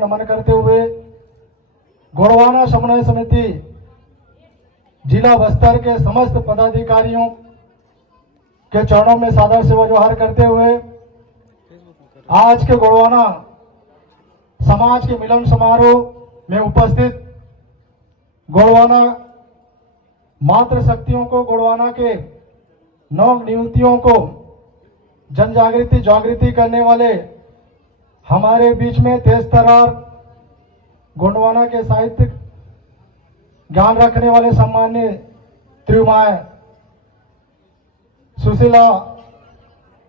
नमन करते हुए गोंडवाना समन्वय समिति जिला बस्तर के समस्त पदाधिकारियों के चरणों में सादर सेवा जोहार करते हुए आज के गोंडवाना समाज के मिलन समारोह में उपस्थित गोंडवाना मातृ शक्तियों को, गोंडवाना के नव नियुक्तियों को जन जागृति करने वाले हमारे बीच में तेज तर्रार गोंडवाना के साहित्यिक ज्ञान रखने वाले सम्मान्य त्रिमाय सुशीला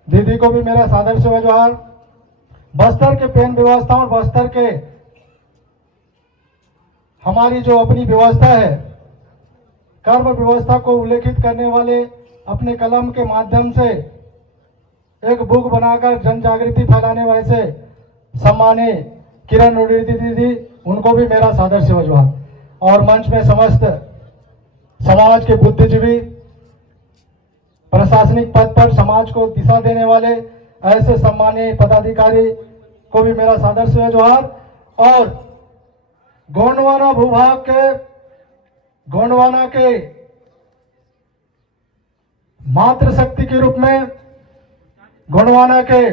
दीदी को भी मेरा सादर सेवा जोहार। बस्तर के पेन व्यवस्था और बस्तर के हमारी जो अपनी व्यवस्था है, कर्म व्यवस्था को उल्लेखित करने वाले अपने कलम के माध्यम से एक बुक बनाकर जन जागृति फैलाने वाले से सम्मानीय किरण रेड्डी दीदी, उनको भी मेरा सादर सेवा जोहार। और मंच में समस्त समाज के बुद्धिजीवी, प्रशासनिक पद पर समाज को दिशा देने वाले ऐसे सम्मानीय पदाधिकारी को भी मेरा सादर सेवा जोहार। और गोंडवाना भूभाग के, गोंडवाना के मातृशक्ति के रूप में गोंडवाना के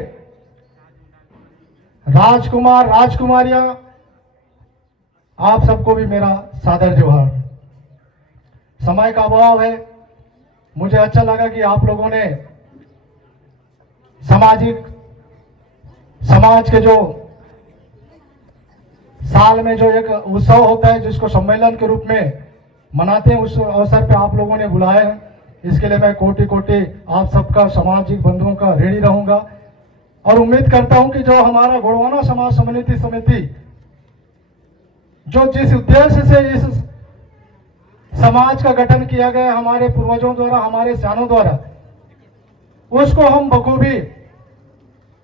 राजकुमार राजकुमारियां, आप सबको भी मेरा सादर जोहार। समय का अभाव है, मुझे अच्छा लगा कि आप लोगों ने समाज के जो साल में जो एक उत्सव होता है जिसको सम्मेलन के रूप में मनाते हैं, उस अवसर पे आप लोगों ने बुलाया है। इसके लिए मैं कोटि कोटि आप सबका, सामाजिक बंधुओं का ऋणी रहूंगा और उम्मीद करता हूं कि जो हमारा गोंडवाना समाज समन्वय समिति जो जिस उद्देश्य से इस समाज का गठन किया गया हमारे पूर्वजों द्वारा, हमारे सियानों द्वारा, उसको हम बखूबी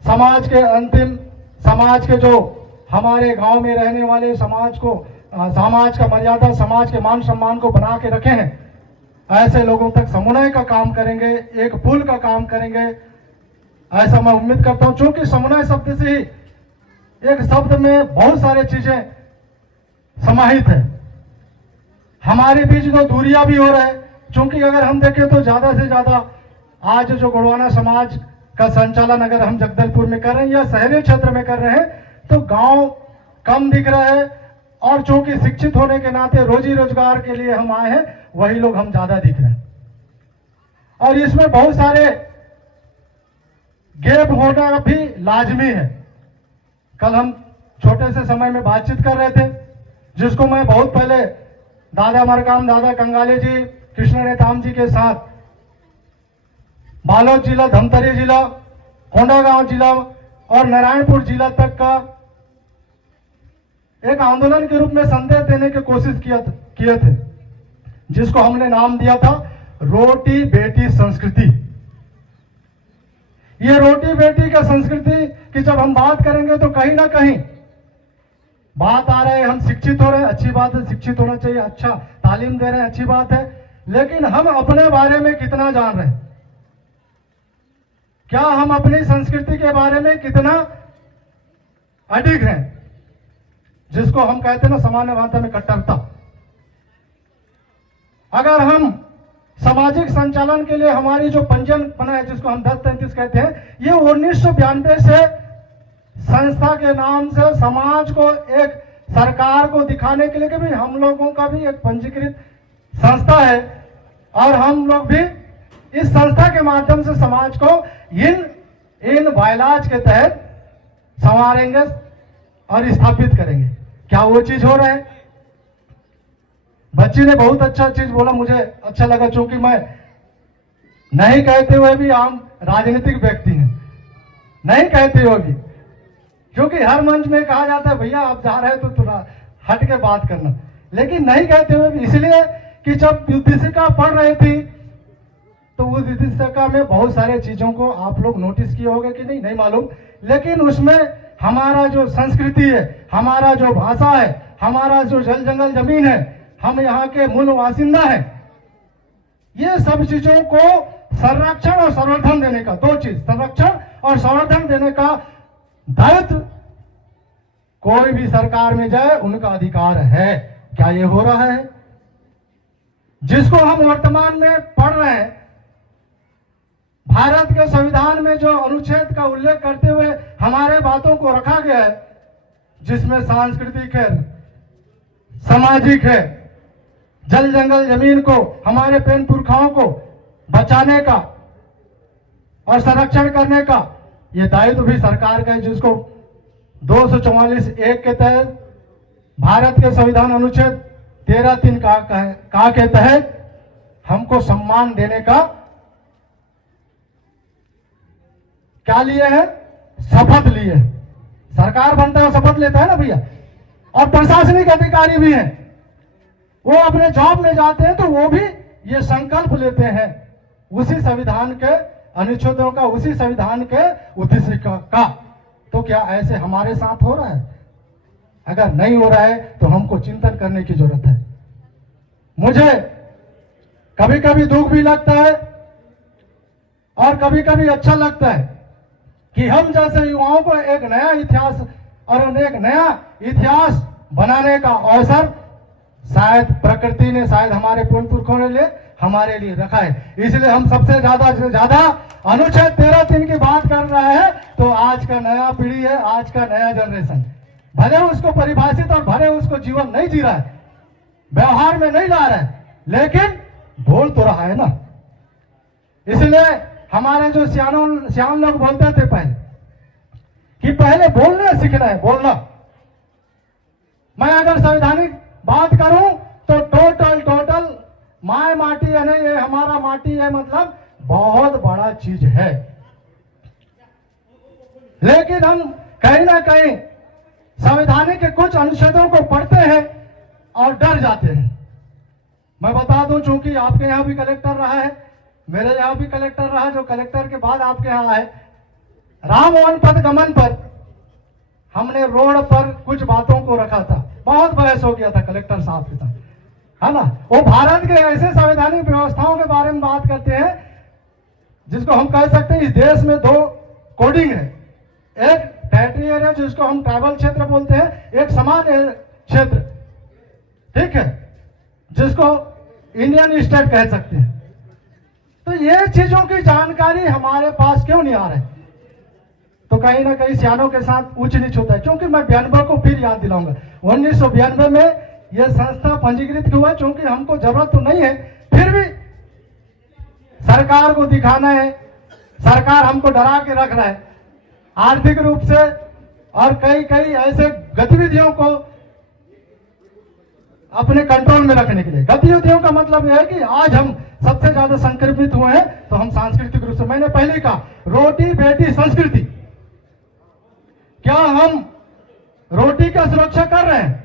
समाज के जो हमारे गांव में रहने वाले समाज को, समाज का मर्यादा, समाज के मान सम्मान को बना के रखे हैं, ऐसे लोगों तक समन्वय का काम करेंगे, एक पुल का काम करेंगे, ऐसा मैं उम्मीद करता हूं। चूंकि समन्वय शब्द से ही एक शब्द में बहुत सारी चीजें समाहित है। हमारे बीच जो दूरियां भी हो रहा है, चूंकि अगर हम देखें तो ज्यादा से ज्यादा आज जो गोंडवाना समाज का संचालन अगर हम जगदलपुर में कर रहे हैं या शहरी क्षेत्र में कर रहे हैं तो गांव कम दिख रहा है, और चूंकि शिक्षित होने के नाते रोजी रोजगार के लिए हम आए हैं, वही लोग हम ज्यादा दिख रहे हैं। और इसमें बहुत सारे गैप होना भी लाजमी है। कल हम छोटे से समय में बातचीत कर रहे थे, जिसको मैं बहुत पहले दादा मरकाम, दादा कंगाले जी, कृष्ण नेताम जी के साथ बालोद जिला, धमतरी जिला, कोंडागांव जिला और नारायणपुर जिला तक का एक आंदोलन के रूप में संदेश देने की कोशिश किए थे, जिसको हमने नाम दिया था रोटी बेटी संस्कृति। ये रोटी बेटी का संस्कृति की जब हम बात करेंगे तो कहीं ना कहीं बात आ रहा है, हम शिक्षित हो रहे हैं, अच्छी बात है, शिक्षित होना चाहिए, अच्छा तालीम दे रहे हैं, अच्छी बात है, लेकिन हम अपने बारे में कितना जान रहे हैं? क्या हम अपनी संस्कृति के बारे में कितना अडिग हैं, जिसको हम कहते हैं ना सामान्य भाषा में कट्टरता। अगर हम सामाजिक संचालन के लिए हमारी जो पंजीयन बना है, जिसको हम 1033 कहते हैं, ये 1992 से संस्था के नाम से समाज को, एक सरकार को दिखाने के लिए कि भाई हम लोगों का भी एक पंजीकृत संस्था है और हम लोग भी इस संस्था के माध्यम से समाज को इन बायलाज के तहत संवारेंगे और स्थापित करेंगे। क्या वो चीज हो रहा है? बच्ची ने बहुत अच्छा चीज बोला, मुझे अच्छा लगा, चूंकि मैं नहीं कहते हुए भी आम राजनीतिक व्यक्ति हैं, नहीं कहते हुए भी, क्योंकि हर मंच में कहा जाता है भैया आप जा रहे हैं तो थोड़ा हट के बात करना, लेकिन नहीं कहते हुए भी इसलिए कि जब युद्धिशिका पढ़ रही थी तो उस युद्धिशिका में बहुत सारे चीजों को आप लोग नोटिस किए होंगे कि नहीं मालूम, लेकिन उसमें हमारा जो संस्कृति है, हमारा जो भाषा है, हमारा जो जल जंगल जमीन है, हम यहाँ के मूल वासिंदा हैं, ये सब चीजों को संरक्षण और संवर्धन देने का, 2 चीज, संरक्षण और संवर्धन देने का दायित्व कोई भी सरकार में जाए उनका अधिकार है। क्या ये हो रहा है? जिसको हम वर्तमान में पढ़ रहे हैं, भारत के संविधान में जो अनुच्छेद का उल्लेख करते हुए हमारे बातों को रखा गया है, जिसमें सांस्कृतिक है, सामाजिक है, जल जंगल जमीन को, हमारे पेन पुरखाओं को बचाने का और संरक्षण करने का ये दायित्व भी सरकार का है, जिसको 244(1) के तहत भारत के संविधान अनुच्छेद 13(3) का के तहत हमको सम्मान देने का क्या लिए है? शपथ लिए। सरकार बनता है शपथ लेता है ना भैया। और प्रशासनिक अधिकारी भी हैं, वो अपने जॉब में जाते हैं तो वो भी ये संकल्प लेते हैं उसी संविधान के अनुच्छेदों का, उसी संविधान के उद्देश्य का। तो क्या ऐसे हमारे साथ हो रहा है? अगर नहीं हो रहा है तो हमको चिंतन करने की जरूरत है। मुझे कभी कभी दुख भी लगता है और कभी कभी अच्छा लगता है कि हम जैसे युवाओं को एक नया इतिहास और एक नया इतिहास बनाने का अवसर शायद प्रकृति ने, शायद हमारे पूर्व पुरखों ने हमारे लिए रखा है। इसलिए हम सबसे ज्यादा से ज्यादा अनुच्छेद 13(3) की बात कर रहे हैं। तो आज का नया पीढ़ी है, आज का नया जनरेशन, भले उसको परिभाषित और भले उसको जीवन नहीं जी रहा है, व्यवहार में नहीं ला रहा है, लेकिन बोल तो रहा है ना। इसलिए हमारे जो सियान लोग बोलते थे पहले कि पहले बोलने सीखना है, बोलना। मैं अगर संवैधानिक बात करूं तो टोटल माय माटी है, नहीं ये हमारा माटी है, मतलब बहुत बड़ा चीज है। लेकिन हम कहीं ना कहीं संवैधानिक के कुछ अनुच्छेदों को पढ़ते हैं और डर जाते हैं। मैं बता दूं, चूंकि आपके यहां भी कलेक्टर रहा है, मेरे यहां भी कलेक्टर रहा, जो कलेक्टर के बाद आपके यहां है, रामवन पथ गमन पर हमने रोड पर कुछ बातों को रखा था। बहुत बहस हो गया था कलेक्टर साहब के साथ, है ना। वो भारत के ऐसे संवैधानिक व्यवस्थाओं के बारे में बात करते हैं जिसको हम कह सकते हैं इस देश में दो कोडिंग है। एक टेरिटरी एरिया जिसको हम ट्राइबल क्षेत्र बोलते हैं, एक सामान्य क्षेत्र, ठीक है, जिसको इंडियन स्टेट कह सकते हैं। तो ये चीजों की जानकारी हमारे पास क्यों नहीं आ रही? तो कहीं ना कहीं सियानों के साथ ऊंच नीच होता है। क्योंकि मैं 92 को फिर याद दिलाऊंगा, 1992 में यह संस्था पंजीकृत हुआ। चूंकि हमको जरूरत तो नहीं है, फिर भी सरकार को दिखाना है, सरकार हमको डरा के रख रहा है आर्थिक रूप से, और कई ऐसे गतिविधियों को अपने कंट्रोल में रखने के लिए। गतिविधियों का मतलब यह है कि आज हम सबसे ज्यादा संक्रमित हुए हैं तो हम सांस्कृतिक रूप से, मैंने पहले कहा, रोटी बेटी संस्कृति, क्या हम रोटी का सुरक्षा कर रहे हैं?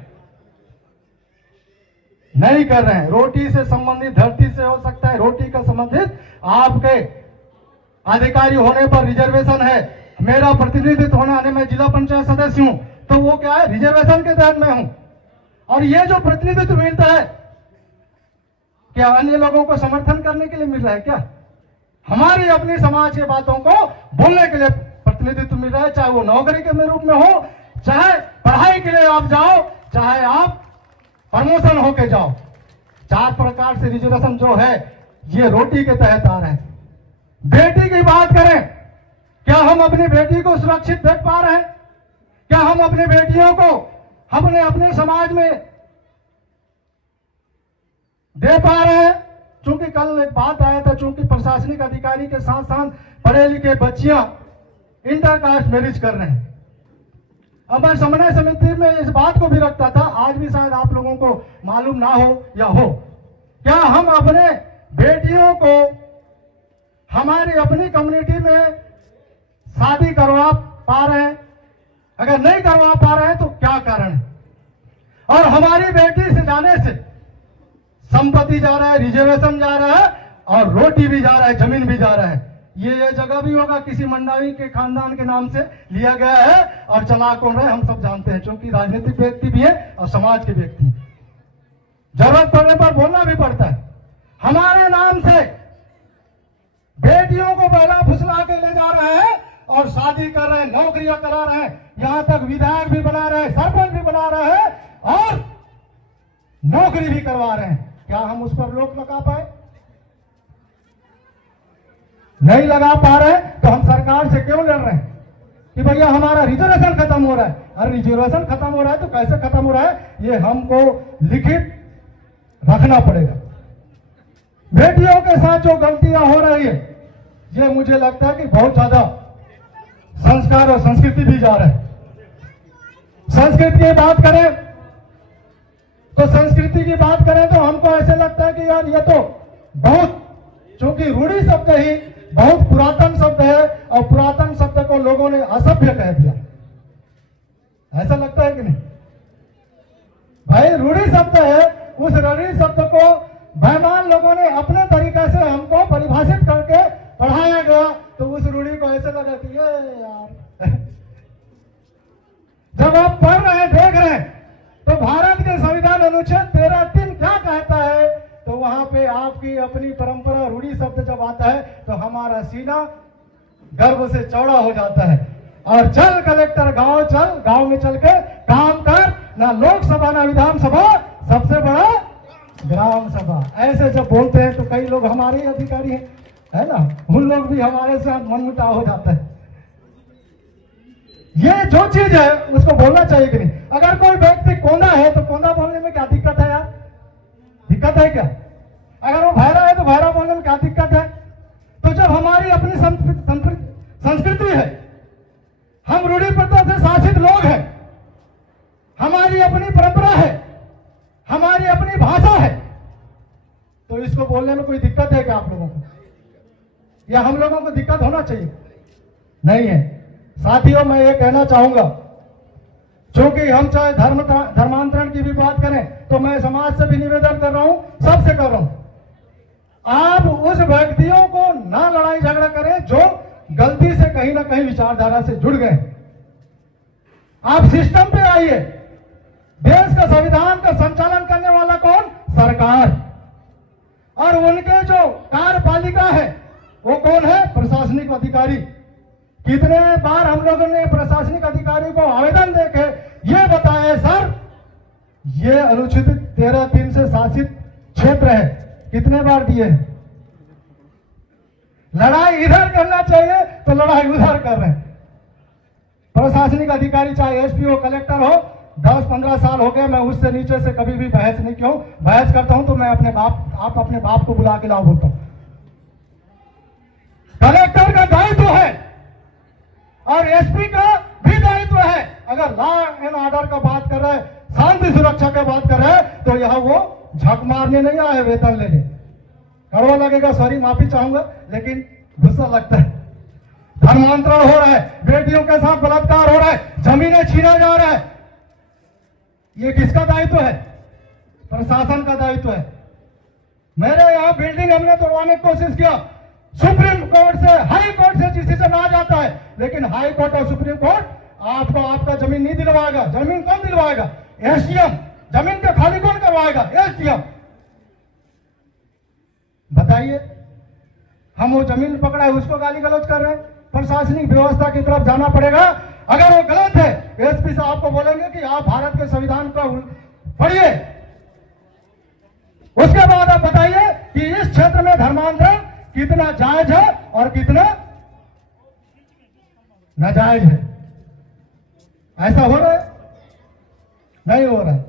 नहीं कर रहे हैं। रोटी से संबंधित धरती से हो सकता है, रोटी का संबंधित आपके अधिकारी होने पर रिजर्वेशन है, मेरा प्रतिनिधित्व होने आने में जिला पंचायत सदस्य हूं, तो वो क्या है, रिजर्वेशन के तहत मैं हूं। और ये जो प्रतिनिधित्व मिलता है, क्या अन्य लोगों को समर्थन करने के लिए मिल रहा है? क्या हमारी अपनी समाज की बातों को बोलने के लिए प्रतिनिधित्व मिल रहा है? चाहे वो नौकरी के रूप में हो, चाहे पढ़ाई के लिए आप जाओ, चाहे आप प्रमोशन होके जाओ, 4 प्रकार से रिजर्वेशन जो है ये रोटी के तहत आ रहे हैं। बेटी की बात करें, क्या हम अपनी बेटी को सुरक्षित देख पा रहे हैं? क्या हम अपनी बेटियों को हमने अपने समाज में दे पा रहे हैं? चूंकि कल एक बात आया था, चूंकि प्रशासनिक अधिकारी के साथ साथ पढ़े लिखे बच्चियां इंटरकास्ट मैरिज कर रहे हैं। अब मैं समन्वय समिति में इस बात को भी रखता था, आज भी शायद आप लोगों को मालूम ना हो या हो, क्या हम अपने बेटियों को हमारी अपनी कम्युनिटी में शादी करवा पा रहे हैं? अगर नहीं करवा पा रहे हैं तो क्या कारण है? और हमारी बेटी से जाने से संपत्ति जा रहा है, रिजर्वेशन जा रहा है, और रोटी भी जा रहा है, जमीन भी जा रहा है। ये जगह भी होगा किसी मंडावी के खानदान के नाम से लिया गया है, और चला कौन रहा है हम सब जानते हैं, क्योंकि राजनीतिक व्यक्ति भी है और समाज के व्यक्ति हैं। जरूरत पड़ने पर बोलना भी पड़ता है। हमारे नाम से बेटियों को बहला फुसला के ले जा रहे हैं और शादी कर रहे हैं, नौकरियां करा रहे हैं, यहां तक विधायक भी बना रहे हैं, सरपंच भी बना रहे हैं और नौकरी भी करवा रहे हैं। क्या हम उस पर रोक लगा पाए? नहीं लगा पा रहे, तो हम सरकार से क्यों लड़ रहे हैं कि भैया हमारा रिजर्वेशन खत्म हो रहा है? अरे रिजर्वेशन खत्म हो रहा है तो कैसे खत्म हो रहा है, ये हमको लिखित रखना पड़ेगा। बेटियों के साथ जो गलतियां हो रही है, ये मुझे लगता है कि बहुत ज्यादा संस्कार और संस्कृति भी जा रहा है। संस्कृति की बात करें तो संस्कृति की बात करें तो हमको ऐसे लगता है कि यार ये तो बहुत, चूंकि रूढ़ी शब्द ही बहुत पुरातन शब्द है और पुरातन शब्द को लोगों ने असभ्य कह दिया, ऐसा लगता है कि नहीं भाई? रूढ़ी शब्द है, उस रूढ़ी शब्द को बेईमान लोगों ने अपने तरीके से हमको परिभाषित करके पढ़ाया गया, तो उस रूढ़ी को ऐसे लगा कि ये यार जब आप पढ़ रहे हैं, देख रहे हैं, तो भारत के संविधान अनुच्छेद 13(3) क्या कहता है, तो वहां पे आपकी अपनी परंपरा रूढ़ी शब्द जब आता है तो हमारा सीना गर्व से चौड़ा हो जाता है। और चल कलेक्टर गांव चल, गांव में चल के काम कर, ना लोकसभा ना विधानसभा, सबसे बड़ा ग्राम सभा। ऐसे जब बोलते हैं तो कई लोग हमारे ही अधिकारी हैं, है ना, उन लोग भी हमारे साथ मनमुटाव हो जाता है। ये जो चीज है उसको बोलना चाहिए कि नहीं? अगर कोई व्यक्ति कोंदा है तो कोंदा बोलने में क्या दिक्कत है यार? दिक्कत है क्या? अगर वो भैरा है तो भैरा बोलने में क्या दिक्कत है? तो जब हमारी अपनी संस्कृति है, हम रूढ़ी प्रथा से शासित लोग हैं, हमारी अपनी परंपरा है, हमारी अपनी भाषा है, तो इसको बोलने में कोई दिक्कत है क्या आप लोगों को? या हम लोगों को दिक्कत होना चाहिए? नहीं है। साथियों, मैं ये कहना चाहूंगा, क्योंकि हम चाहे धर्मांतरण की भी बात करें तो मैं समाज से भी निवेदन कर रहा हूं, सबसे कर रहा हूं, आप उस व्यक्तियों को ना लड़ाई झगड़ा करें जो गलती से कहीं ना कहीं विचारधारा से जुड़ गए। आप सिस्टम पे आइए। देश का संविधान का संचालन करने वाला कौन? सरकार। और उनके जो कार्यपालिका है वो कौन है? प्रशासनिक अधिकारी। कितने बार हम लोगों ने प्रशासनिक अधिकारी को आवेदन देके ये बताया, सर ये अनुच्छेद 13(3) से शासित क्षेत्र है, कितने बार दिए हैं? लड़ाई इधर करना चाहिए तो लड़ाई उधर कर रहे हैं। प्रशासनिक अधिकारी चाहे एसपी हो, कलेक्टर हो, 10-15 साल हो गए, मैं उससे नीचे से कभी भी बहस नहीं किया हूं। बहस करता हूं तो मैं अपने बाप, आप अपने बाप को बुला के लाओ बोलता हूं। कलेक्टर का दायित्व है और एसपी का भी दायित्व है। अगर लॉ एंड ऑर्डर का बात कर रहा है, शांति सुरक्षा का बात कर रहा है, तो यहां वो झक मारने नहीं आए वेतन लेने। कड़वा लगेगा, सॉरी, माफी चाहूंगा, लेकिन गुस्सा लगता है। धर्मांतरण हो रहा है, बेटियों के साथ बलात्कार हो रहा है, जमीनें छीना जा रहा है, ये किसका दायित्व है? प्रशासन का दायित्व है। मेरे यहां बिल्डिंग हमने तोड़वाने की कोशिश किया, सुप्रीम कोर्ट से, हाई कोर्ट से डिसीजन आ जाता है, लेकिन हाई कोर्ट और सुप्रीम कोर्ट आपको आपका जमीन नहीं दिलवाएगा। जमीन कौन दिलवाएगा? एसडीएम। जमीन का खाली कौन करवाएगा? एसडीएम। बताइए, हम वो जमीन पकड़ा है उसको गाली गलौज कर रहे हैं। प्रशासनिक व्यवस्था की तरफ जाना पड़ेगा। अगर वो गलत है, एसपी साहब को बोलेंगे कि आप भारत के संविधान को पढ़िए। उसके बाद आप बताइए कि इस क्षेत्र में धर्मांतरण कितना जायज है और कितना नाजायज है। ऐसा हो रहा है? नहीं हो रहा है।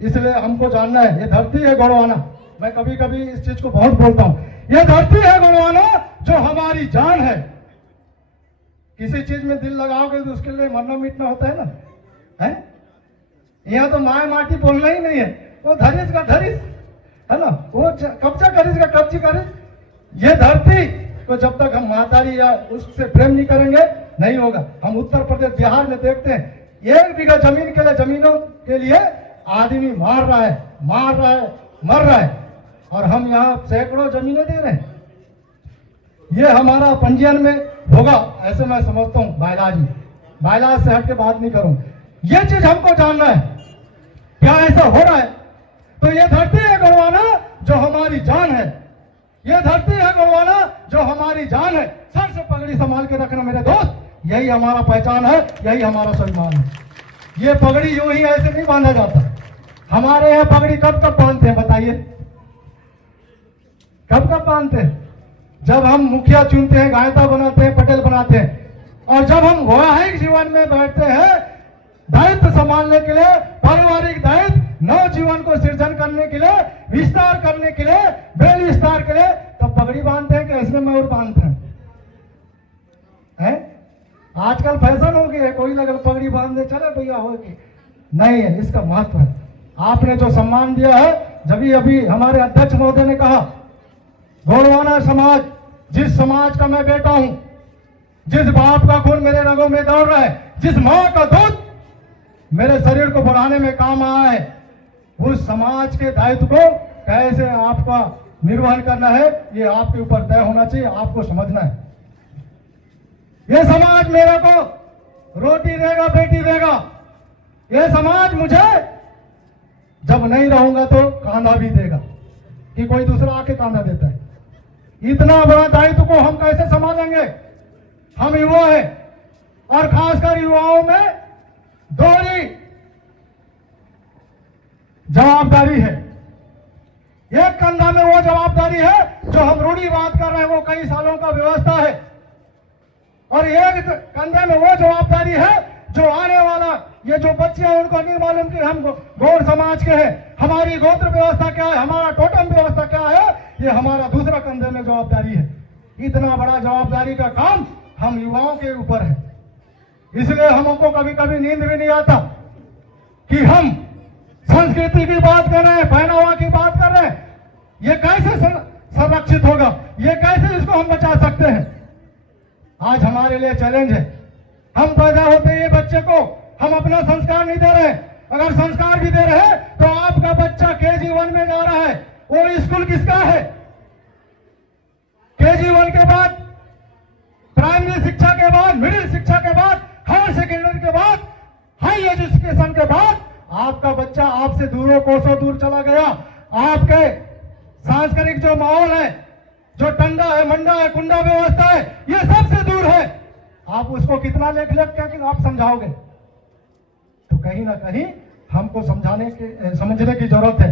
इसलिए हमको जानना है, ये धरती है गोंडवाना। मैं कभी कभी इस चीज को बहुत बोलता हूं, ये धरती है गोंडवाना जो हमारी जान है। किसी चीज में दिल लगाओगे तो उसके लिए मरना मिटना होता है ना, है? यहां तो माए माटी बोलना ही नहीं है, वो धरिस का धरिस है ना, वो कब्जा करिस का कब्जी करिस। ये धरती को जब तक हम मातारी या उससे प्रेम नहीं करेंगे नहीं होगा। हम उत्तर प्रदेश, बिहार में देखते हैं, 1 बीघा जमीन के लिए, जमीनों के लिए आदमी मार रहा है, मर रहा है, और हम यहाँ सैकड़ों जमीनें दे रहे हैं। ये हमारा पंजीयन में होगा, ऐसे मैं समझता हूँ। बायलाज में, बायलाज से हट के बात नहीं करूंगा। ये चीज हमको जानना है, क्या ऐसा हो रहा है? तो ये धरती है गोंडवाना जो हमारी जान है। ये धरती है गोंडवाना जो हमारी जान है। सर से पगड़ी संभाल के रखना मेरे दोस्त, यही हमारा पहचान है, यही हमारा स्वाभिमान है। ये पगड़ी यूं ही ऐसे नहीं बांधा जाता। हमारे यहाँ पगड़ी कब कब बांधते हैं बताइए, कब कब बांधते हैं? जब हम मुखिया चुनते हैं, गायता बनाते हैं, पटेल बनाते हैं, और जब हम वैवाहिक जीवन में बैठते हैं दायित्व संभालने के लिए, पारिवारिक दायित्व, नव जीवन को सृजन करने के लिए, विस्तार करने के लिए, बेल विस्तार के लिए, तब पगड़ी बांधते हैं कि ऐसे में और बांधते हैं? आजकल फैशन हो गया है, कोई लगल पगड़ी बांध दे, चले भैया हो गई, नहीं है। इसका महत्व है। आपने जो सम्मान दिया है, जब अभी हमारे अध्यक्ष महोदय ने कहा, गोंडवाना समाज, जिस समाज का मैं बेटा हूं, जिस बाप का खून मेरे रगों में दौड़ रहा है, जिस मां का दूध मेरे शरीर को बढ़ाने में काम आया है, उस समाज के दायित्व को कैसे आपका निर्वहन करना है, ये आपके ऊपर तय होना चाहिए, आपको समझना है। ये समाज मेरे को रोटी देगा, बेटी देगा। ये समाज मुझे जब नहीं रहूंगा तो कांधा भी देगा, कि कोई दूसरा आके कांधा देता है। इतना बड़ा दायित्व को हम कैसे संभालेंगे? हम युवा हैं, और खासकर युवाओं में दोहरी जवाबदारी है। एक कंधा में वो जवाबदारी है जो हम रूढ़िवाद कर रहे हैं, वो कई सालों का व्यवस्था है, और एक कंधे में वो जवाबदारी है जो आने वाला, ये जो बच्चे हैं उनको नहीं मालूम कि हम गौड़ समाज के हैं, हमारी गोत्र व्यवस्था क्या है, हमारा टोटम व्यवस्था क्या है, ये हमारा दूसरा कंधे में जवाबदारी है। इतना बड़ा जवाबदारी का काम हम युवाओं के ऊपर है। इसलिए हमको कभी कभी नींद भी नहीं आता कि हम संस्कृति की बात कर रहे हैं, पहनावा की बात कर रहे हैं, ये कैसे संरक्षित होगा, ये कैसे इसको हम बचा सकते हैं? आज हमारे लिए चैलेंज है। हम पैदा होते ये बच्चे को हम अपना संस्कार नहीं दे रहे। अगर संस्कार भी दे रहे हैं तो आपका बच्चा KG1 में जा रहा है, वो स्कूल किसका है? KG1 के बाद, प्राइमरी शिक्षा के बाद, मिडिल शिक्षा के बाद, हायर सेकेंडरी के बाद, हाई एजुकेशन के बाद आपका बच्चा आपसे दूरों कोसों दूर चला गया। आपके सांस्कृतिक जो माहौल है, जो टंडा है, मंडा है, कुंडा व्यवस्था है, ये सबसे दूर है। आप उसको कितना लेख के आप समझाओगे? तो कहीं ना कहीं हमको समझने की जरूरत है।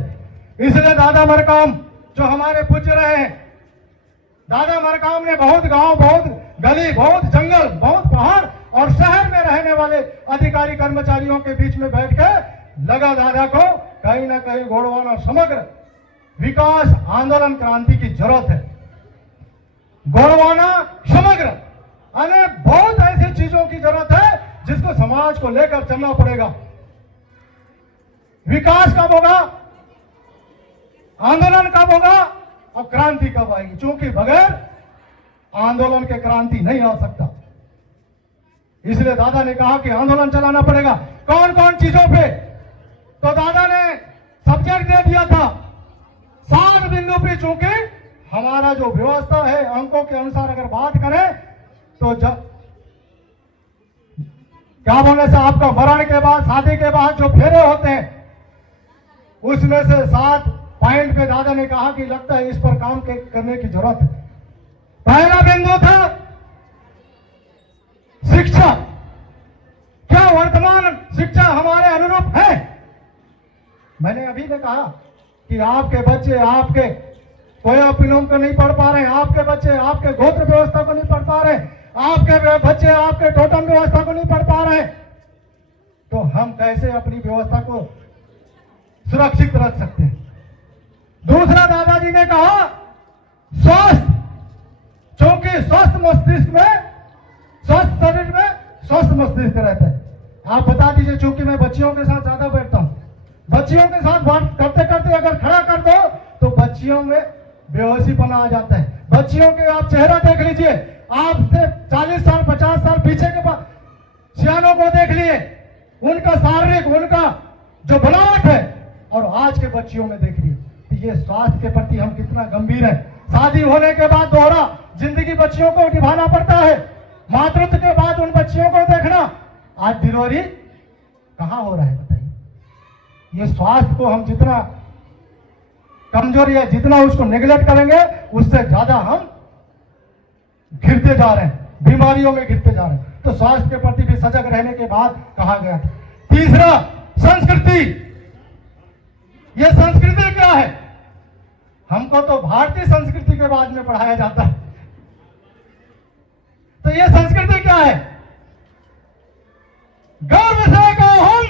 इसलिए दादा मरकाम जो हमारे पूज्य रहे हैं, दादा मरकाम ने बहुत गांव, बहुत गली, बहुत जंगल, बहुत पहाड़ और शहर में रहने वाले अधिकारी कर्मचारियों के बीच में बैठ के लगा दादा को कहीं ना कहीं गोंडवाना समग्र विकास आंदोलन क्रांति की जरूरत है। गोंडवाना समग्र अने बहुत ऐसी चीजों की जरूरत है जिसको समाज को लेकर चलना पड़ेगा। विकास कब होगा, आंदोलन कब होगा और क्रांति कब आएगी? क्योंकि बगैर आंदोलन के क्रांति नहीं आ सकता। इसलिए दादा ने कहा कि आंदोलन चलाना पड़ेगा। कौन कौन चीजों पे? तो दादा ने सब्जेक्ट दे दिया था 7 बिंदु पे। चूंकि हमारा जो व्यवस्था है अंकों के अनुसार अगर बात करें तो क्या बोलने से आपका मरण के बाद, शादी के बाद जो फेरे होते हैं उसमें से 7 पॉइंट पे दादा ने कहा कि लगता है इस पर काम करने की जरूरत है। पहला बिंदु था शिक्षा। क्या वर्तमान शिक्षा हमारे अनुरूप है? मैंने अभी ने कहा कि आपके बच्चे आपके कोया फिल्म को नहीं पढ़ पा रहे, आपके बच्चे आपके गोत्र व्यवस्था को नहीं पढ़ पा रहे, आपके बच्चे आपके टोटम व्यवस्था को नहीं पढ़ पा रहे, तो हम कैसे अपनी व्यवस्था को सुरक्षित रख सकते हैं? दूसरा दादाजी ने कहा स्वास्थ्य। क्योंकि स्वस्थ मस्तिष्क में, स्वस्थ शरीर में स्वस्थ मस्तिष्क रहता है। आप बता दीजिए, चूंकि मैं बच्चियों के साथ ज्यादा बैठता हूं, बच्चियों के साथ बात करते करते अगर खड़ा कर दो तो बच्चियों में बेहोशीपना आ जाता है। बच्चियों के आप चेहरा देख लीजिए, आपसे 40 साल 50 साल पीछे के बाद सियानों को देख लिए, उनका शारीरिक, उनका जो बनावट है, और आज के बच्चियों में देख लीजिए। तो ये स्वास्थ्य के प्रति हम कितना गंभीर है। शादी होने के बाद दोहरा जिंदगी बच्चियों को निभाना पड़ता है। मातृत्व के बाद उन बच्चियों को देखना, आज डिलीवरी कहां हो रहा है बताइए? ये स्वास्थ्य को हम जितना कमजोरी है, जितना उसको नेग्लेक्ट करेंगे उससे ज्यादा हम गिरते जा रहे हैं, बीमारियों में गिरते जा रहे हैं। तो स्वास्थ्य के प्रति भी सजग रहने के बाद कहा गया था। तीसरा, संस्कृति। ये संस्कृति क्या है? हमको तो भारतीय संस्कृति के बाद में पढ़ाया जाता है, तो ये संस्कृति क्या है? गर्व से कहो हम,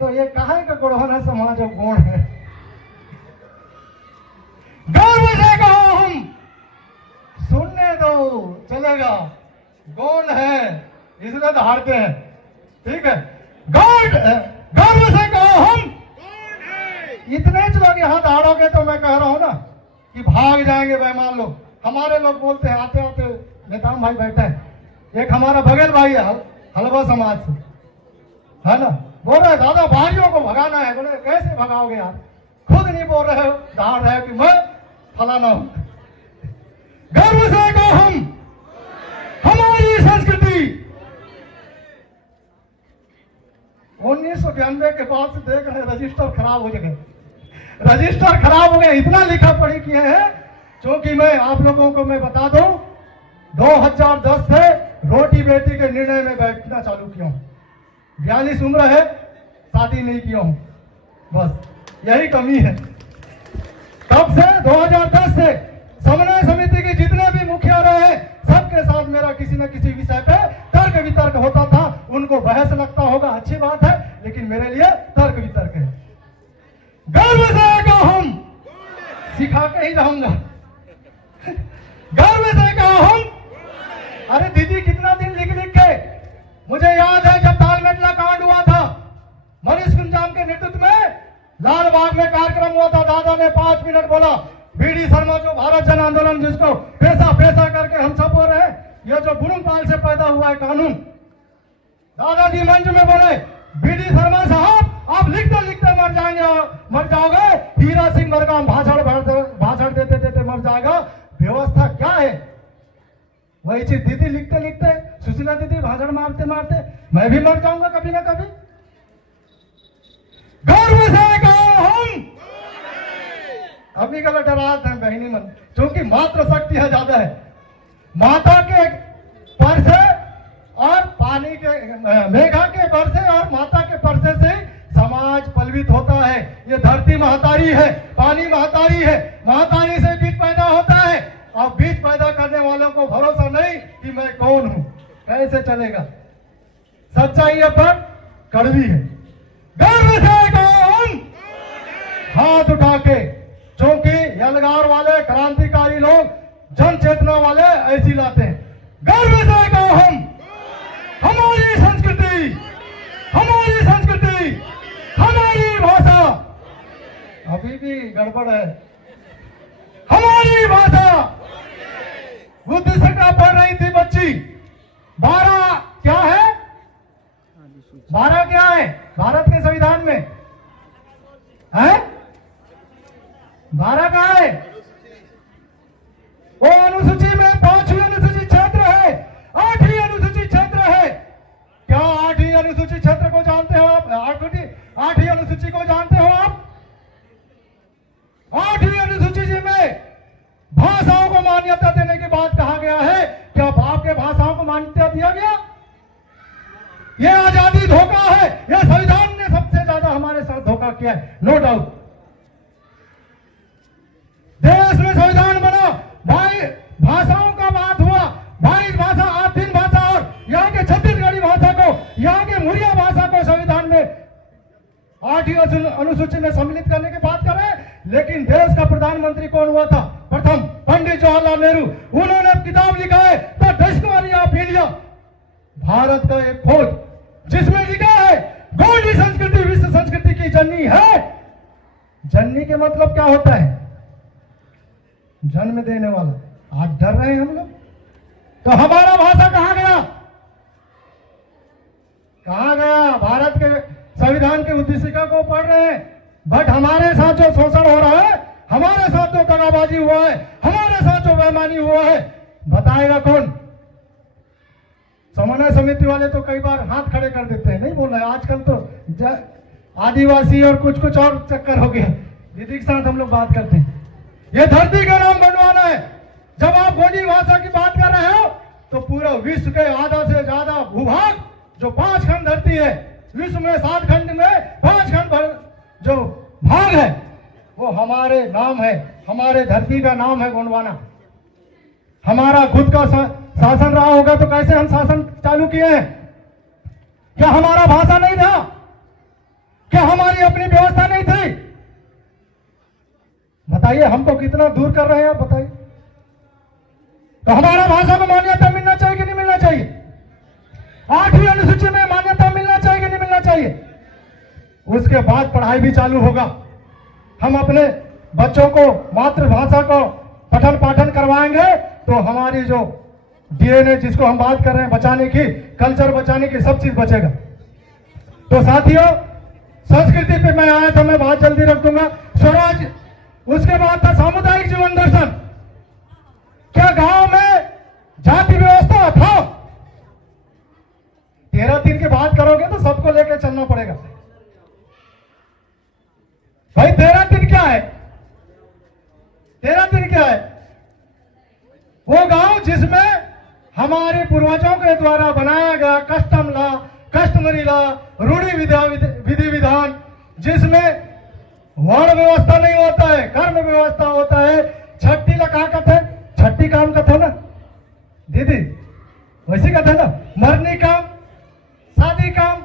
तो ये कहां का गुणवाना समाज और गुण है? गर्व से कहो हम, सुनने दो चलेगा, गौण है इसलिए हारते हैं, ठीक है। गर्व से कहो हम, इतने लोग यहां दहाड़ोगे तो मैं कह रहा हूं ना कि भाग जाएंगे बेईमान लोग। हमारे लोग बोलते हैं, आते आते नेताम भाई बैठे हैं, एक हमारा बगल भाई है हलवा समाज से, है ना, बोल रहे दादा भाइयों को भगाना है। बोले कैसे भगाओगे यार, खुद नहीं बोल रहे हो, दहाड़ रहे हो कि मैं फलाना हूं। गर्व से कहो हम, हमारी संस्कृति 1992 के बाद से देख रहे रजिस्टर खराब हो गए, रजिस्टर खराब हो गए, इतना लिखा पढ़ी किए हैं। क्योंकि मैं आप लोगों को मैं बता दूं, 2010 से रोटी बेटी के निर्णय में बैठना चालू किया हूं। 42 उम्र है, शादी नहीं किया हूं, बस यही कमी है। कब से? 2010 से समन्वय समिति के जितने भी मुखिया रहे सबके साथ मेरा किसी न किसी विषय पे तर्क वितर्क होता था। उनको बहस लगता होगा, अच्छी बात है, लेकिन मेरे लिए तर्क वितर्क है। गर्व से कहो हम, सिखा के ही रहूंगा। गर्व से कहो हम। अरे दीदी कितना दिन लिख लिख के, मुझे याद है जब तालमेटला कांड हुआ था, मनीष कुंजाम के नेतृत्व में लाल बाग में कार्यक्रम हुआ था, दादा ने 5 मिनट बोला। बीडी शर्मा जो भारत जन आंदोलन जिसको पैसा पैसा करके हम सब बोल रहे हैं, ये जो गुरुपाल से पैदा हुआ है कानून, दादाजी मंच में बोले बीडी शर्मा साहब आप लिखते लिखते मर जाएंगे, मर जाओगे। हीरा सिंह मरकाम भाषण देते देते मर जाएगा। व्यवस्था क्या है? वही चीज दीदी लिखते लिखते, सुशीला दीदी भाषण मारते मारते मैं भी मर जाऊंगा कभी ना कभी। गर्व से कहो हम, अभी गलत डराते हैं बहनी मन, क्योंकि मात्र शक्ति है ज्यादा है। माता के परसे और पानी के मेघा के परसे और माता के परसे से समाज पलवित होता है। ये धरती महतारी है, पानी महतारी है, महतारी से बीज पैदा होता है। अब बीज पैदा करने वालों को भरोसा नहीं कि मैं कौन हूं, कैसे चलेगा। सच्चाई है पर कड़वी है। गर्व से कहो हम, हाथ उठा के, क्योंकि यलगार वाले क्रांतिकारी लोग जन चेतना वाले ऐसी लाते हैं। गर्व से कहो हम, हमारी संस्कृति, हमारी संस्कृति, हमारी भाषा। अभी भी गड़बड़ है। हमारी भाषा। बुद्ध शिक्षा पढ़ रही थी बच्ची, 12 क्या है, 12 क्या है भारत के संविधान में है? 12 का है वो अनुसूची में 5वीं अनुसूची क्षेत्र है, 8वीं अनुसूची क्षेत्र है। क्या 8वीं अनुसूची क्षेत्र को जानते हो आप? 8वीं अनुसूची को जानते हो आप? 8वीं अनुसूची में भाषाओं को मान्यता देने की बात कहा गया है। क्या बाप के भाषाओं को मान्यता दिया गया? यह आजादी धोखा है। यह संविधान ने सबसे ज्यादा हमारे साथ धोखा किया है, नो डाउट। देश में संविधान बना, 22 भाषाओं का बात हुआ, 22 भाषा, 8 भाषा और यहाँ के छत्तीसगढ़ी भाषा को, यहाँ के मुरिया भाषा को संविधान में 8वीं अनुसूची में सम्मिलित करने की बात कर रहे हैं। लेकिन देश का प्रधानमंत्री कौन हुआ था? प्रथम पंडित जवाहरलाल नेहरू। उन्होंने किताब लिखा है the discovery of India, Bharat का एक खोज, जिसमें लिखा है गौड़ी संस्कृति विश्व संस्कृति की जननी है। जननी के मतलब क्या होता है? जन्म देने वाला। आज डर रहे हैं हम लोग, तो हमारा भाषा कहां गया? कहां गया? भारत के संविधान के उद्देशिका को पढ़ रहे हैं, बट हमारे साथ जो शोषण हो रहा है, हमारे साथ जो दगाबाजी हुआ है, हमारे साथ जो बेईमानी हुआ है, बताएगा कौन? समन्वय समिति वाले तो कई बार हाथ खड़े कर देते हैं, नहीं बोल रहे। आजकल तो आदिवासी और कुछ कुछ और चक्कर हो गया। दीदी के साथ हम लोग बात करते हैं। ये धरती का नाम गोंडवाना है। जब आप गोंडी भाषा की बात कर रहे हो तो पूरा विश्व के आधा से ज्यादा भूभाग जो 5 खंड धरती है, विश्व में 7 खंड में 5 खंड जो भाग है वो हमारे नाम है, हमारे धरती का नाम है गोंडवाना। हमारा खुद का शासन रहा होगा तो कैसे हम शासन चालू किए हैं? क्या हमारा भाषा नहीं था? क्या हमारी अपनी व्यवस्था नहीं थी? बताइए, हमको कितना दूर कर रहे हैं आप बताइए। तो हमारा भाषा को मान्यता मिलना चाहिए कि नहीं मिलना चाहिए? 8वीं अनुसूची में मान्यता मिलना चाहिए कि नहीं मिलना चाहिए? उसके बाद पढ़ाई भी चालू होगा। हम अपने बच्चों को मातृभाषा को पठन पाठन करवाएंगे तो हमारी जो डीएनए जिसको हम बात कर रहे हैं बचाने की, कल्चर बचाने की, सब चीज बचेगा। तो साथियों, संस्कृति पे मैं आया था, मैं बात जल्दी रख दूंगा। स्वराज, उसके बाद था सामुदायिक जीवन दर्शन। क्या गांव में जाति व्यवस्था था? 13-3 की बात करोगे तो सबको लेकर चलना पड़ेगा। भाई 13-3 क्या है? 13-3 क्या है? वो गांव जिसमें हमारे पूर्वजों के द्वारा बनाया गया कस्टम लॉ, कस्टमरी लॉ, रूढ़ी विधि विधान, जिसमें वर्ण व्यवस्था नहीं होता है, कर्म व्यवस्था होता है। छठी लगा कहते हैं, छठी काम का था ना दीदी, वैसे का था ना, मरनी काम, शादी काम।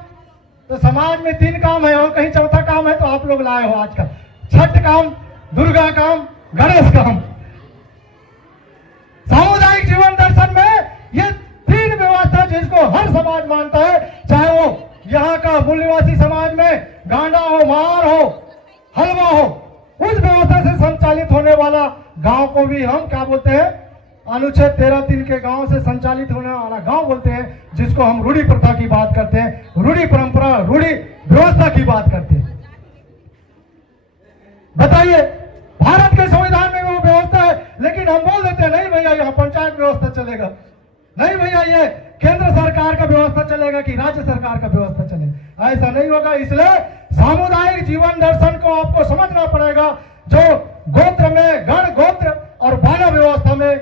तो समाज में 3 काम है और कहीं चौथा काम है तो आप लोग लाए हो आज का। छठ काम, दुर्गा काम, गणेश काम। सामुदायिक जीवन दर्शन में ये 3 व्यवस्था जिसको हर समाज मानता है, चाहे वो यहाँ का मूल निवासी समाज में गांडा हो, मार हो, हलवा हो, उस व्यवस्था से संचालित होने वाला गांव को भी हम क्या बोलते हैं? अनुच्छेद 13-3 के गांव से संचालित होने वाला गांव बोलते हैं, जिसको हम रूढ़ी प्रथा की बात करते हैं, रूढ़ी परंपरा, रूढ़ी व्यवस्था की बात करते हैं। बताइए, भारत के संविधान में वो व्यवस्था है, लेकिन हम बोल देते हैं नहीं भैया यहाँ पंचायत व्यवस्था चलेगा, नहीं भैया ये केंद्र सरकार का व्यवस्था चलेगा कि राज्य सरकार का व्यवस्था चलेगा। ऐसा नहीं होगा। इसलिए सामुदायिक जीवन दर्शन को आपको समझना पड़ेगा, जो गोत्र में गण, गोत्र और बाना व्यवस्था में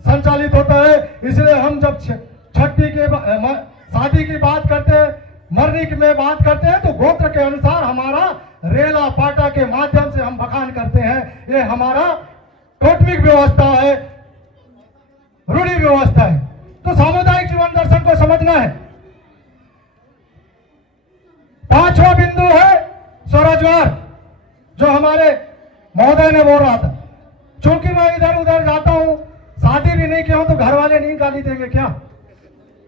संचालित होता है। इसलिए हम जब छठी के शादी की बात करते हैं, मरनी में बात करते हैं, तो गोत्र के अनुसार हमारा रेला पाटा के माध्यम से हम बखान करते हैं। ये हमारा कौटुंबिक व्यवस्था है, रूढ़ी व्यवस्था है। तो सामुदायिक जीवन दर्शन को समझना है। 5वां बिंदु है स्वरोजगार, जो हमारे महोदय ने बोल रहा था। चूंकि मैं इधर उधर जाता हूं, शादी भी नहीं किया हूं, तो घर वाले नहीं गाली देंगे क्या?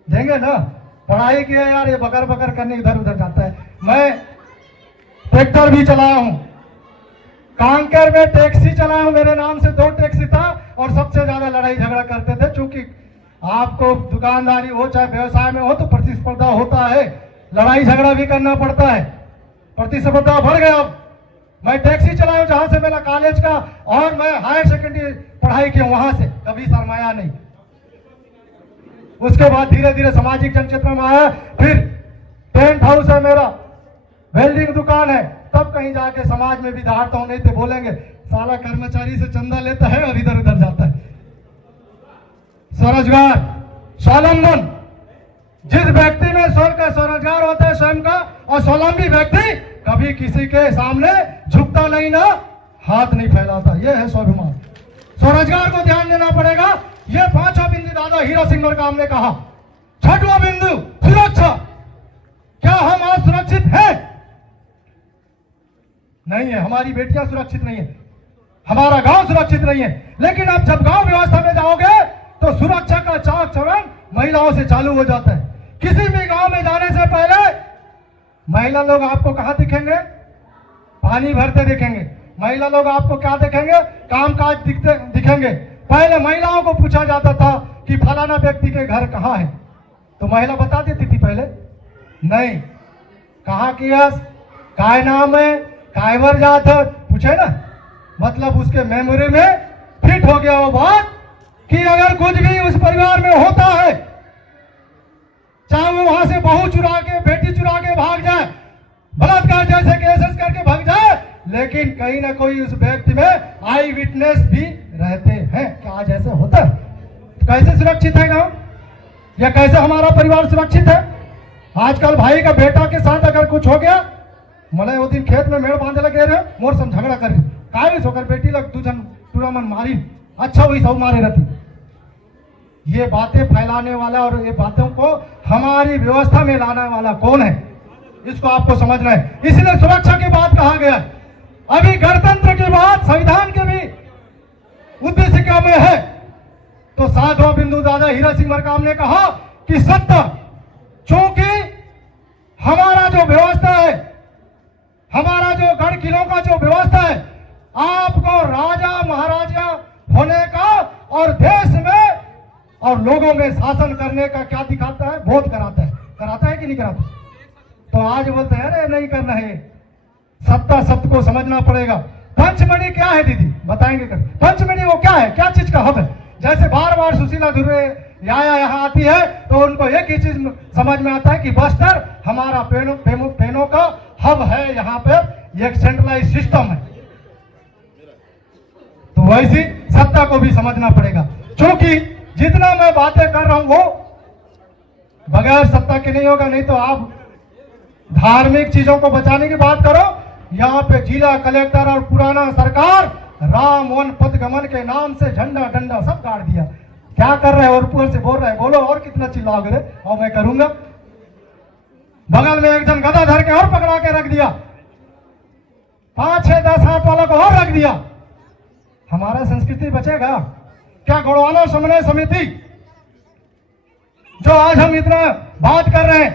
देंगे ना। पढ़ाई किया यार, ये बकर बकर करने इधर उधर जाता है। मैं ट्रैक्टर भी चलाया हूं, कांकेर में टैक्सी चलाया हूं, मेरे नाम से 2 टैक्सी था और सबसे ज्यादा लड़ाई झगड़ा करते थे। चूंकि आपको दुकानदारी हो चाहे व्यवसाय में हो तो प्रतिस्पर्धा होता है, लड़ाई झगड़ा भी करना पड़ता है, प्रतिस्पर्धा बढ़ गया। अब मैं टैक्सी चलाया हूं जहां से मेरा कॉलेज का और मैं हायर सेकेंडरी पढ़ाई की, वहां से कभी शर्माया नहीं। उसके बाद धीरे धीरे सामाजिक जनक्षेत्र में आया, फिर टेंट हाउस है मेरा, वेल्डिंग दुकान है, तब कहीं जाके समाज में भी दहाड़ता हूं। नहीं तो बोलेंगे साला कर्मचारी से चंदा लेता है और इधर उधर जाता है। स्वरोजगार, स्वावलंबन, जिस व्यक्ति में स्व का स्वरोजगार होता है स्वयं का, और स्वावलंबी व्यक्ति कभी किसी के सामने झुकता नहीं, ना हाथ नहीं फैलाता। यह है स्वाभिमान। स्वरोजगार को ध्यान देना पड़ेगा। यह 5वां बिंदु दादा हीरा सिंह नरकाम ने कहा। 6वां बिंदु सुरक्षा। क्या हम आज सुरक्षित हैं? नहीं है। हमारी बेटियां सुरक्षित नहीं है, हमारा गांव सुरक्षित नहीं है। लेकिन आप जब गांव व्यवस्था में जाओगे तो सुरक्षा का चाक चरण महिलाओं से चालू हो जाता है। किसी भी गांव में जाने से पहले महिला लोग आपको कहां दिखेंगे? पानी भरते दिखेंगे। महिला लोग आपको क्या दिखेंगे? कामकाज दिखेंगे। पहले महिलाओं को पूछा जाता था कि फलाना व्यक्ति के घर कहां है, तो महिला बता देती थी पहले? नहीं। कहां की है, काय नाम है, कायवर जात है, पूछे ना। मतलब उसके मेमोरी में फिट हो गया वो बात कि अगर कुछ भी उस परिवार में होता है, चाहे वो वहां से बहू चुरा के, बेटी चुरा के भाग जाए, बलात्कार जैसे केसेस करके भाग जाए, लेकिन कहीं ना कोई उस व्यक्ति में आई विटनेस भी रहते हैं। क्या आज ऐसे होता है? कैसे सुरक्षित है गांव, या कैसे हमारा परिवार सुरक्षित है? आजकल भाई का बेटा के साथ अगर कुछ हो गया, मने वो दिन खेत में मेड़ बांधे लगे रहे, मोर सम झगड़ा कर रही, काबिज होकर बेटी लग दूजन टूरा मन मारी, अच्छा वही सब मारे रहती। ये बातें फैलाने वाला और ये बातों को हमारी व्यवस्था में लाने वाला कौन है, इसको आपको समझना है। इसलिए सुरक्षा की बात कहा गया। अभी गणतंत्र की बात संविधान के भी उद्देशिका में है। तो 7वां बिंदु दादा हीरा सिंह मरकाम ने कहा कि सत्ता, चूंकि हमारा जो व्यवस्था है, हमारा जो गढ़ किलों का जो व्यवस्था है, आपको राजा महाराजा होने का और देश में और लोगों में शासन करने का क्या दिखाता है? बोध कराता है। कराता है कि नहीं कराता? तो आज बोलते हैं अरे नहीं करना है। सत्ता सत्य को समझना पड़ेगा। पंचमणि क्या है दीदी, बताएंगे कर? पंचमणि वो क्या है, क्या चीज का हब है? जैसे बार बार सुशीला दुर्वे यहाँ आती है तो उनको एक ही चीज समझ में आता है कि बस्तर हमारा पेनों का हब है, यहाँ पे एक सेंट्रलाइज सिस्टम है। तो वैसी सत्ता को भी समझना पड़ेगा, क्योंकि जितना मैं बातें कर रहा हूं वो बगैर सत्ता के नहीं होगा। नहीं तो आप धार्मिक चीजों को बचाने की बात करो, यहाँ पे जिला कलेक्टर और पुराना सरकार राम वन पदगमन के नाम से झंडा डंडा सब गाड़ दिया। क्या कर रहे हैं? और ऊपर से बोल रहे हैं, बोलो और कितना चिल्लाओगे रे, और मैं करूंगा। बगल में एक जन गदा धर के और पकड़ा के रख दिया, 5, 6, 10 हाथ वाला को और रख दिया। हमारा संस्कृति बचेगा क्या? गोड़वाना समन्वय समिति जो आज हम इतना बात कर रहे हैं,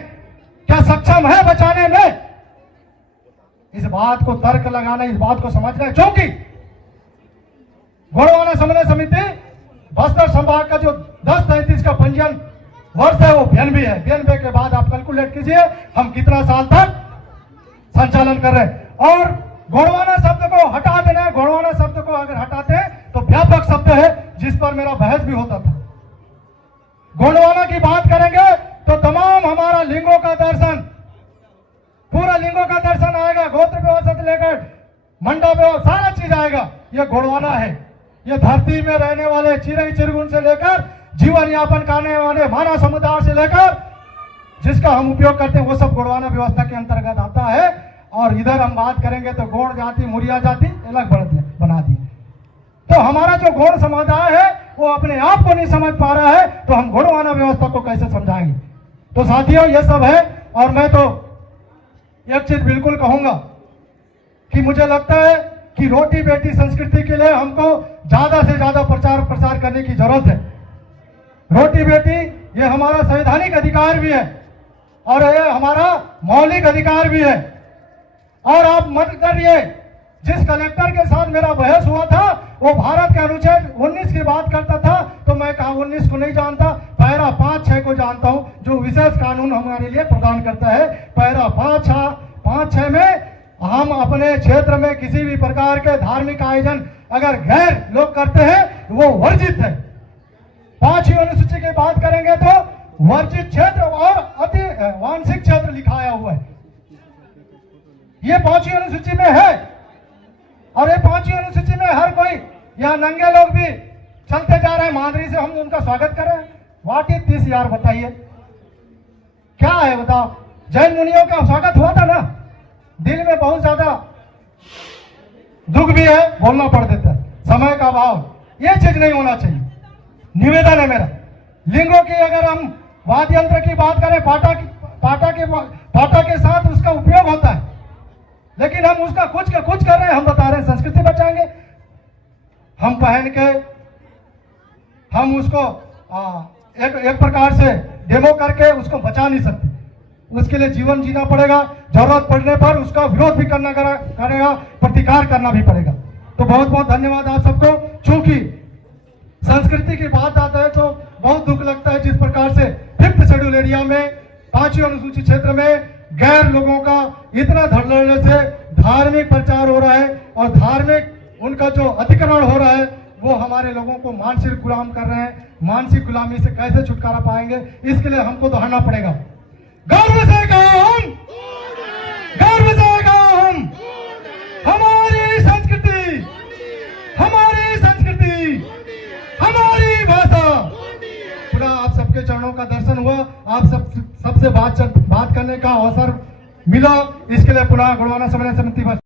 क्या सक्षम है बचाने में? इस बात को तर्क लगाना, इस बात को समझना है, क्योंकि गोड़वाना समन्वय समिति बस्तर संभाग का जो 1033 का पंजीयन वर्ष है वो 92 है। 92 के बाद आप कैलकुलेट कीजिए हम कितना साल तक संचालन कर रहे हैं। और गोड़वाना शब्द को हटा देना, गोड़वाना शब्द को अगर हटाते हैं तो व्यापक शब्द है जिस पर मेरा बहस भी होता था। गोंडवाना की बात करेंगे तो तमाम हमारा लिंगों का दर्शन, पूरा लिंगों का दर्शन आएगा, गोत्र व्यवस्था से लेकर मंडा व्यवस्था सारा चीज आएगा। ये गोंडवाना है। ये धरती में रहने वाले चिड़ै चिरगुन से लेकर जीवन यापन करने वाले मानव समुदाय से लेकर जिसका हम उपयोग करते हैं वो सब गोंडवाना व्यवस्था के अंतर्गत आता है। और इधर हम बात करेंगे तो गौड़ जाति मुरिया जाति अलग बना दी। तो हमारा जो गौड़ समुदाय है वो अपने आप को नहीं समझ पा रहा है, तो हम गोंडवाना व्यवस्था को कैसे समझाएंगे? तो साथियों ये सब है। और मैं तो एक चीज बिल्कुल कहूंगा कि मुझे लगता है कि रोटी बेटी संस्कृति के लिए हमको ज्यादा से ज्यादा प्रचार प्रसार करने की जरूरत है। रोटी बेटी ये हमारा संवैधानिक अधिकार भी है और ये हमारा मौलिक अधिकार भी है। और आप मत करिए, जिस कलेक्टर के साथ मेरा बहस हुआ था वो भारत के अनुच्छेद 19 की बात करता था, तो मैं कहा 19 को नहीं जानता, पैरा 5, 6 को जानता हूं जो विशेष कानून हमारे लिए प्रदान करता है। पैरा 5, 6 में हम अपने क्षेत्र में किसी भी प्रकार के धार्मिक आयोजन अगर गैर लोग करते हैं वो वर्जित है। 5वीं अनुसूची की बात करेंगे तो वर्जित क्षेत्र और अति वांछित क्षेत्र लिखाया हुआ है। ये 5वीं अनुसूची में है। और ये 5वीं अनुसूची में हर कोई, यहाँ नंगे लोग भी चलते जा रहे हैं, मांदरी से हम उनका स्वागत कर रहे हैं। व्हाट इज दिस यार, बताइए क्या है? बताओ, जैन मुनियों का स्वागत हुआ था ना, दिल में बहुत ज्यादा दुख भी है, बोलना पड़ देता है, समय का अभाव। ये चीज नहीं होना चाहिए। निवेदन है मेरा। लिंगों की अगर हम वाद्य यंत्र की बात करें, पाटा के साथ उसका उपयोग होता है, लेकिन हम उसका कुछ कर रहे हैं। हम बता रहे हैं संस्कृति बचाएंगे, हम पहन के हम उसको एक प्रकार से डेमो करके उसको बचा नहीं सकते। उसके लिए जीवन जीना पड़ेगा, जरूरत पड़ने पर उसका विरोध भी करना करेगा, प्रतिकार करना भी पड़ेगा। तो बहुत बहुत धन्यवाद आप सबको। चूंकि संस्कृति की बात आता है तो बहुत दुख लगता है जिस प्रकार से 5th शेड्यूल एरिया में 5वीं अनुसूचित क्षेत्र में गैर लोगों का इतना धड़ल्ले से धार्मिक प्रचार हो रहा है और धार्मिक उनका जो अतिक्रमण हो रहा है वो हमारे लोगों को मानसिक गुलाम कर रहे हैं। मानसिक गुलामी से कैसे छुटकारा पाएंगे, इसके लिए हमको दौड़ना पड़ेगा। गर्व से कौन, गर्व से हमारी संस्कृति, हमारी संस्कृति, हमारी भाषा। पुनः आप सबके चरणों का दर्शन हुआ, आप सबसे बात करने का अवसर मिला, इसके लिए पुनः गुणवाना समन्वय समिति